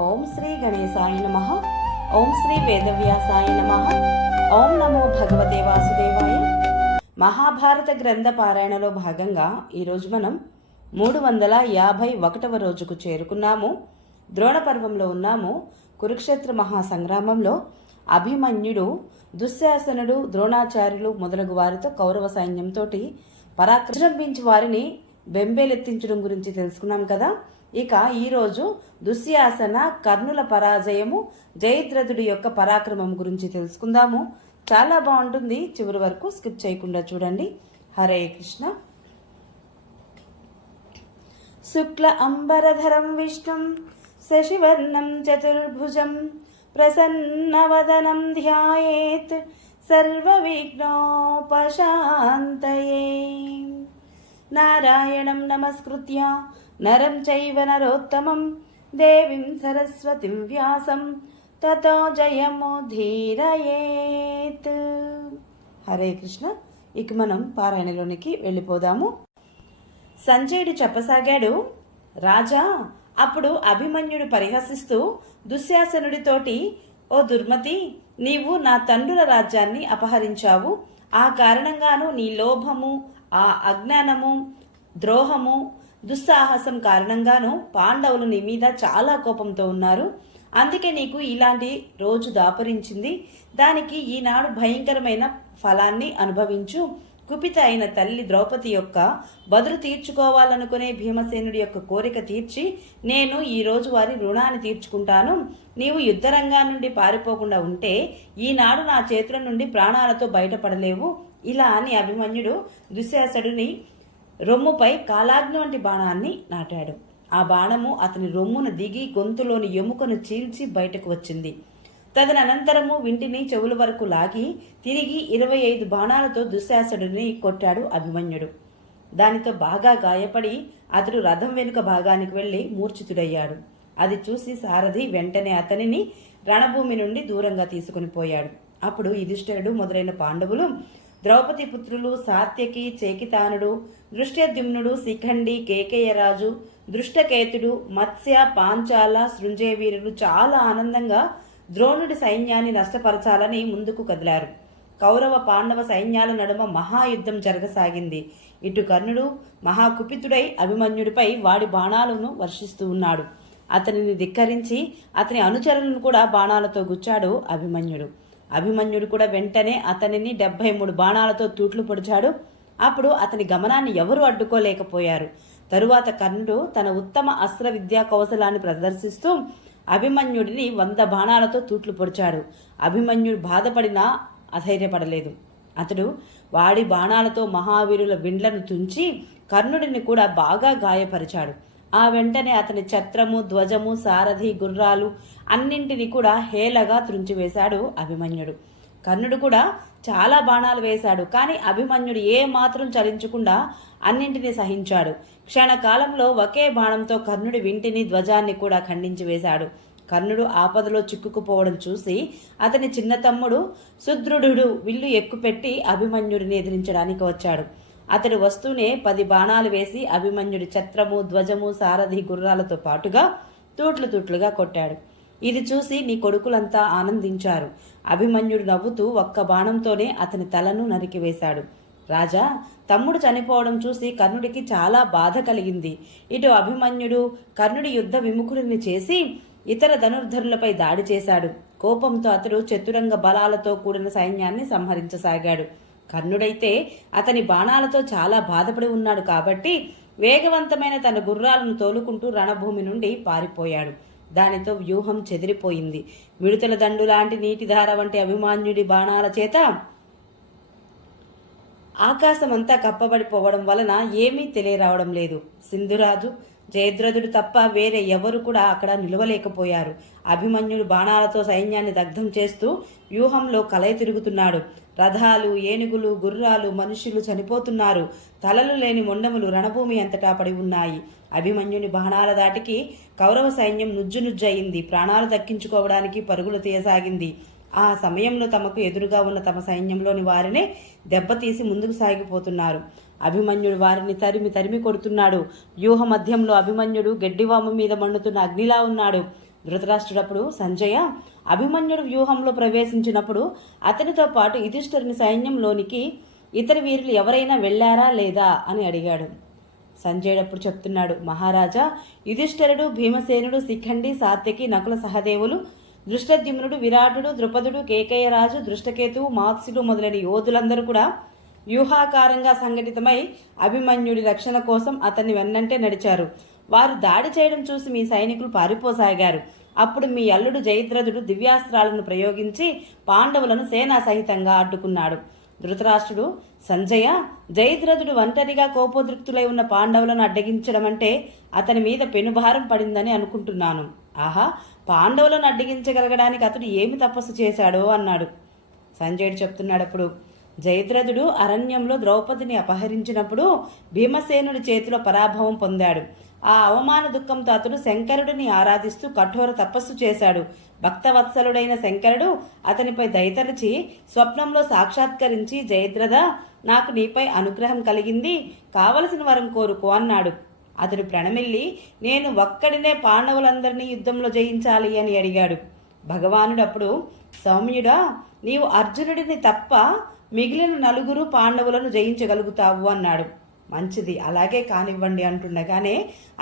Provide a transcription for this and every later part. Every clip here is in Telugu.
ఓం శ్రీ గణేశాయ నమః. ఓం శ్రీ వేదవ్యాసాయ నమః. ఓం నమో భగవతే వాసుదేవాయ. మహాభారత గ్రంథ పారాయణలో భాగంగా ఈరోజు మనం 351వ రోజుకు చేరుకున్నాము. ద్రోణ పర్వంలో ఉన్నాము. కురుక్షేత్ర మహాసంగ్రామంలో అభిమన్యుడు, దుశ్శాసనుడు, ద్రోణాచార్యులు మొదలగు వారితో కౌరవ సైన్యంతో పరాక్రమించి వారిని బెంబేలెత్తించడం గురించి తెలుసుకున్నాం కదా. ఇక ఈరోజు దుశ్శాసన, కర్ణుల పరాజయము, జయద్రథుడి యొక్క పరాక్రమం గురించి తెలుసుకుందాము. చాలా బాగుంటుంది, చివరి వరకు స్కిప్ చేయకుండా చూడండి. హరే కృష్ణ. శుక్ల అంబరధరం విష్ణుం శశివర్ణం చతుర్భుజం ప్రసన్నవదనం ధ్యాయేత్ సర్వవిఘ్నోపశాంతయే. నారాయణం నమస్కృత్య నరం చైవ నరోత్తమం దేవీం సరస్వతిం వ్యాసం తతో జయముధీరయేత్. హరే కృష్ణ. ఇక మనం పారాయణలోనికి వెళ్ళిపోదాము. సంజయుడు చెప్పసాగాడు, రాజా, అప్పుడు అభిమన్యుడు పరిహసిస్తూ దుశ్శాసనుడితోటి, ఓ దుర్మతి, నీవు నా తండ్రుల రాజ్యాన్ని అపహరించావు. ఆ కారణంగాను నీ లోభము, ఆ అజ్ఞానము, ద్రోహము, దుస్సాహసం కారణంగాను పాండవులు నీ మీద చాలా కోపంతో ఉన్నారు. అందుకే నీకు ఇలాంటి రోజు దాపురించింది. దానికి ఈనాడు భయంకరమైన ఫలాన్ని అనుభవించు. కుపిత అయిన తల్లి ద్రౌపది యొక్క బదులు తీర్చుకోవాలనుకునే భీమసేనుడి యొక్క కోరిక తీర్చి నేను ఈ రోజు వారి రుణాన్ని తీర్చుకుంటాను. నీవు యుద్ధరంగా నుండి పారిపోకుండా ఉంటే ఈనాడు నా చేతుల నుండి ప్రాణాలతో బయటపడలేవు. ఇలా అని అభిమన్యుడు దుశ్శాసనుడిని రొమ్ముపై కాలాగ్ని వంటి బాణాన్ని నాటాడు. ఆ బాణము అతని రొమ్మును దిగి గొంతులోని ఎముకను చీల్చి బయటకు వచ్చింది. తదనంతరము వింటిని చెవుల వరకు లాగి తిరిగి 25 బాణాలతో దుశ్శాసనుడిని కొట్టాడు అభిమన్యుడు. దానితో బాగా గాయపడి అతడు రథం వెనుక భాగానికి వెళ్లి మూర్ఛితుడయ్యాడు. అది చూసి సారథి వెంటనే అతనిని రణభూమి నుండి దూరంగా తీసుకుని పోయాడు. అప్పుడు యుధిష్ఠిరుడు మొదలైన పాండవులు, ద్రౌపది పుత్రులు సాత్యకి, చేకితానుడు, దృష్టద్యుమ్నుడు, శిఖండి, కేకేయరాజు, దృష్టకేతుడు, మత్స్య, పాంచాల, శృంజేవీరులు చాలా ఆనందంగా ద్రోణుడి సైన్యాన్ని నష్టపరచాలని ముందుకు కదిలారు. కౌరవ పాండవ సైన్యాల నడుమ మహాయుద్ధం జరగసాగింది. ఇటు కర్ణుడు మహాకుపితుడై అభిమన్యుడిపై వాడి బాణాలను వర్షిస్తూ ఉన్నాడు. అతనిని ధిక్కరించి అతని అనుచరులను కూడా బాణాలతో గుచ్చాడు అభిమన్యుడు. అభిమన్యుడు కూడా వెంటనే అతనిని 73 బాణాలతో తూట్లు పొడిచాడు. అప్పుడు అతని గమనాన్ని ఎవరూ అడ్డుకోలేకపోయారు. తరువాత కర్ణుడు తన ఉత్తమ అస్త్ర విద్యా కౌశలాన్ని ప్రదర్శిస్తూ అభిమన్యుడిని 100 బాణాలతో తూట్లు పొడిచాడు. అభిమన్యుడు బాధపడినా అధైర్యపడలేదు. అతడు వాడి బాణాలతో మహావీరుల విండ్లను తుంచి కర్ణుడిని కూడా బాగా గాయపరిచాడు. ఆ వెంటనే అతని ఛత్రము, ధ్వజము, సారథి, గుర్రాలు అన్నింటినీ కూడా హేళగా త్రుంచివేశాడు అభిమన్యుడు. కర్ణుడు కూడా చాలా బాణాలు వేశాడు. కానీ అభిమన్యుడు ఏ మాత్రం చలించకుండా అన్నింటినీ సహించాడు. క్షణకాలంలో ఒకే బాణంతో కర్ణుడి వింటిని, ధ్వజాన్ని కూడా ఖండించి వేశాడు. కర్ణుడు ఆపదలో చిక్కుకుపోవడం చూసి అతని చిన్న తమ్ముడు సుదృఢుడు విల్లు ఎక్కుపెట్టి అభిమన్యుడిని ఎదిరించడానికి వచ్చాడు. అతడు వస్తూనే 10 బాణాలు వేసి అభిమన్యుడి ఛత్రము, ధ్వజము, సారథి, గుర్రాలతో పాటుగా తూట్లుగా కొట్టాడు. ఇది చూసి నీ కొడుకులంతా ఆనందించారు. అభిమన్యుడు నవ్వుతూ ఒక్క బాణంతోనే అతని తలను నరికివేశాడు. రాజా, తమ్ముడు చనిపోవడం చూసి కర్ణుడికి చాలా బాధ కలిగింది. ఇటు అభిమన్యుడు కర్ణుడి యుద్ధ విముఖుడిని చేసి ఇతర ధనుర్ధరులపై దాడి చేశాడు. కోపంతో అతడు చతురంగ బలాలతో కూడిన సైన్యాన్ని సంహరించసాగాడు. కర్ణుడైతే అతని బాణాలతో చాలా బాధపడి ఉన్నాడు కాబట్టి వేగవంతమైన తన గుర్రాలను తోలుకుంటూ రణభూమి నుండి పారిపోయాడు. దానితో వ్యూహం చెదిరిపోయింది. మిడుతల దండు లాంటి నీటిధార వంటి అభిమన్యుడి బాణాల చేత ఆకాశమంతా కప్పబడిపోవడం వలన ఏమీ తెలియరావడం లేదు. సింధురాజు, జయద్రథుడు తప్ప వేరే ఎవరు కూడా అక్కడ నిలవలేకపోయారు. అభిమన్యుడు బాణాలతో సైన్యాన్ని దగ్ధం చేస్తూ వ్యూహంలో కలయ తిరుగుతున్నాడు. రథాలు, ఏనుగులు, గుర్రాలు, మనుషులు చనిపోతున్నారు. తలలు లేని మొండములు రణభూమి అంతటా పడి ఉన్నాయి. అభిమన్యుని బాణాల దాటికి కౌరవ సైన్యం నుజ్జునుజ్జయింది. ప్రాణాలు దక్కించుకోవడానికి పరుగులు తీయసాగింది. ఆ సమయంలో తమకు ఎదురుగా ఉన్న తమ సైన్యంలోని వారినే దెబ్బతీసి ముందుకు సాగిపోతున్నారు. అభిమన్యుడు వారిని తరిమి కొడుతున్నాడు. వ్యూహ మధ్యంలో అభిమన్యుడు గడ్డివాము మీద మండుతున్న అగ్నిలా ఉన్నాడు. ధృతరాష్ట్రుడప్పుడు సంజయ అభిమన్యుడు వ్యూహంలో ప్రవేశించినప్పుడు అతనితో పాటు యుధిష్ఠిరుని సైన్యంలోనికి ఇతర వీరులు ఎవరైనా వెళ్లారా లేదా అని అడిగాడు. సంజయుడప్పుడు చెప్తున్నాడు, మహారాజా, యుధిష్ఠిరుడు, భీమసేనుడు, శిఖండి, సాత్యకి, నకుల సహదేవులు, దృష్టద్యుమ్నుడు, విరాటుడు, ద్రుపదుడు, కేకయ్యరాజు, దృష్టకేతువు, మాత్స్యుడు మొదలైన యోధులందరూ కూడా వ్యూహాకారంగా సంఘటితమై అభిమన్యుడి రక్షణ కోసం అతన్ని వెన్నంటే నడిచారు. వారు దాడి చేయడం చూసి మీ సైనికులు పారిపోసాగారు. అప్పుడు మీ అల్లుడు జయద్రథుడు దివ్యాస్త్రాలను ప్రయోగించి పాండవులను సేనా సహితంగా అడ్డుకున్నాడు. ధృతరాష్ట్రుడు, సంజయ, జయద్రథుడు ఒంటరిగా కోపోద్రిక్తులై ఉన్న పాండవులను అడ్డగించడం అంటే అతని మీద పెనుభారం పడిందని అనుకుంటున్నాను. ఆహా, పాండవులను అడ్డగించగలగడానికి అతడు ఏమి తపస్సు చేశాడో అన్నాడు. సంజయుడు చెప్తున్నాడప్పుడు, జయద్రథుడు అరణ్యంలో ద్రౌపదిని అపహరించినప్పుడు భీమసేనుడి చేతిలో పరాభవం పొందాడు. ఆ అవమాన దుఃఖంతో అతడు శంకరుడిని ఆరాధిస్తూ కఠోర తపస్సు చేశాడు. భక్తవత్సలుడైన శంకరుడు అతనిపై దయతలిచి స్వప్నంలో సాక్షాత్కరించి, జయద్రథ, నాకు నీపై అనుగ్రహం కలిగింది, కావలసిన వరం కోరుకో అన్నాడు. అతడు ప్రణమిల్లి, నేను ఒక్కడినే పాండవులందరినీ యుద్ధంలో జయించాలి అని అడిగాడు. భగవానుడు అప్పుడు, సౌమ్యుడా, నీవు అర్జునుడిని తప్ప మిగిలిన 4 పాండవులను జయించగలుగుతావు అన్నాడు. మంచిది, అలాగే కానివ్వండి అంటుండగానే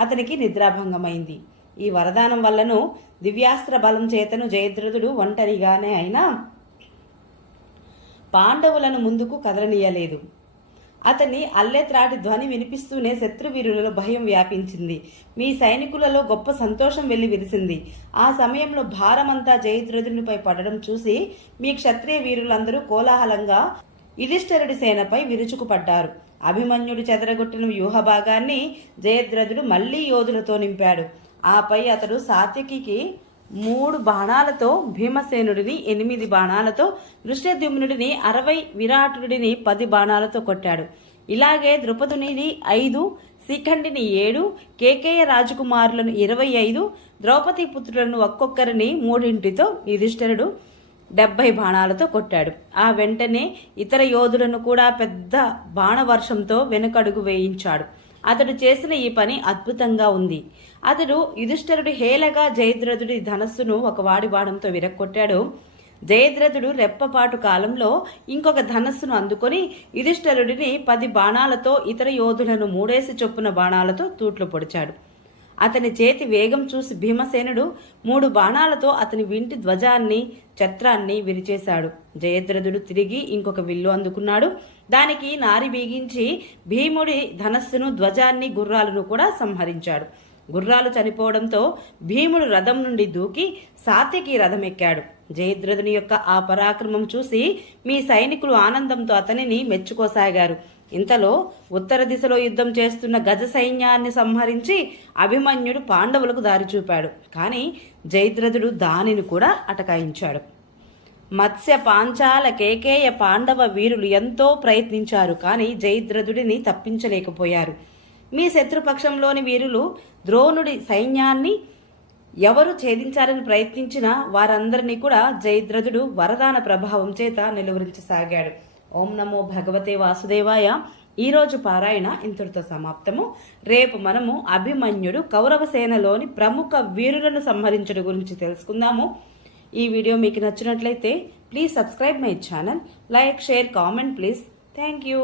అతనికి నిద్రాభంగమైంది. ఈ వరదానం వల్లను దివ్యాస్త్ర బలం చేతను జయద్రథుడు ఒంటరిగానే అయినా పాండవులను ముందుకు కదలనీయలేదు. అతని అల్లెత్రాటి ధ్వని వినిపిస్తూనే శత్రువీరులలో భయం వ్యాపించింది. మీ సైనికులలో గొప్ప సంతోషం వెళ్లి విరిసింది. ఆ సమయంలో భారమంతా జయద్రథునిపై పడడం చూసి మీ క్షత్రియ వీరులందరూ కోలాహలంగా యుధిష్ఠిరుడి సేనపై విరుచుకుపడ్డారు. అభిమన్యుడు చెదరగొట్టిన వ్యూహ భాగాన్ని జయద్రథుడు మళ్లీ యోధులతో నింపాడు. ఆపై అతడు సాత్యకికి 3 బాణాలతో, భీమసేనుడిని 8 బాణాలతో, దృష్టద్యుమ్నుడిని 60, విరాటుడిని 10 బాణాలతో కొట్టాడు. ఇలాగే ద్రుపదుని 5, శిఖండిని 7, కేకేయ రాజకుమారులను 25, ద్రౌపది పుత్రులను ఒక్కొక్కరిని 3 యుధిష్ఠిరుడు 70 బాణాలతో కొట్టాడు. ఆ వెంటనే ఇతర యోధులను కూడా పెద్ద బాణవర్షంతో వెనుకడుగు వేయించాడు. అతడు చేసిన ఈ పని అద్భుతంగా ఉంది. అతడు యుధిష్ఠిరుడు హేళగా జయద్రథుడి ధనస్సును ఒక వాడి బాణంతో విరక్కొట్టాడు. జయద్రథుడు రెప్పపాటు కాలంలో ఇంకొక ధనస్సును అందుకొని యుధిష్ఠిరుడిని 10 బాణాలతో, ఇతర యోధులను 3 చొప్పున బాణాలతో తూట్లు పొడిచాడు. అతని చేతి వేగం చూసి భీమసేనుడు 3 బాణాలతో అతని వింటి ధ్వజాన్ని, ఛత్రాన్ని విరిచేశాడు. జయద్రథుడు తిరిగి ఇంకొక విల్లు అందుకున్నాడు. దానికి నారి బీగించి భీముడి ధనస్సును, ధ్వజాన్ని, గుర్రాలను కూడా సంహరించాడు. గుర్రాలు చనిపోవడంతో భీముడు రథం నుండి దూకి సాత్యకి రథం ఎక్కాడు. జయద్రథుని యొక్క ఆ పరాక్రమం చూసి మీ సైనికులు ఆనందంతో అతనిని మెచ్చుకోసాగారు. ఇంతలో ఉత్తర దిశలో యుద్ధం చేస్తున్న గజ సైన్యాన్ని సంహరించి అభిమన్యుడు పాండవులకు దారి చూపాడు. కానీ జయద్రథుడు దానిని కూడా అటకాయించాడు. మత్స్య, పాంచాల, కేకేయ, పాండవ వీరులు ఎంతో ప్రయత్నించారు. కానీ జయద్రథుడిని తప్పించలేకపోయారు. మీ శత్రుపక్షంలోని వీరులు ద్రోణుడి సైన్యాన్ని ఎవరు ఛేదించాలని ప్రయత్నించినా వారందరినీ కూడా జయద్రథుడు వరదాన ప్రభావం చేత నిలువరించసాగాడు. ఓం నమో భగవతే వాసుదేవాయ. ఈరోజు పారాయణ ఇంతటితో సమాప్తము. రేపు మనము అభిమన్యుడు కౌరవ సేనలోని ప్రముఖ వీరులను సంహరించడం గురించి తెలుసుకుందాము. ఈ వీడియో మీకు నచ్చినట్లయితే please subscribe my channel, like, share, comment please. Thank you.